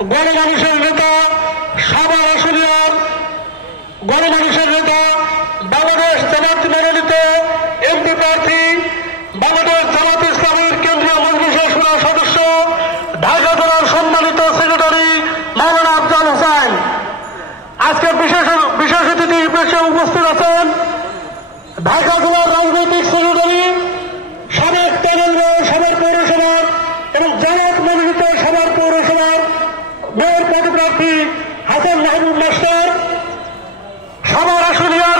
গণমানুষের নেতা, সাভার আসলিয়ার গণমানুষের নেতা, বাংলাদেশ জামাত মনোনীত এমপি প্রার্থী, বাংলাদেশ জামাত ইসলামের কেন্দ্রীয় মজলিসের সদস্য, ঢাকা জেলার সম্মানিত সেক্রেটারি মাওলানা আফজাল হোসেন। আজকের বিশেষ অতিথি হিসেবে উপস্থিত আছেন ঢাকা জেলার রাজনৈতিক সেক্রেটারি, সাবেক তেলেঙ্গানা সাভার পৌরসভার এবং জামাত মনোনীত সাভার পৌরসভার মেয়র পদপ্রার্থী হাসান মাহবুব মাস্টার, সাভার আসলিয়ার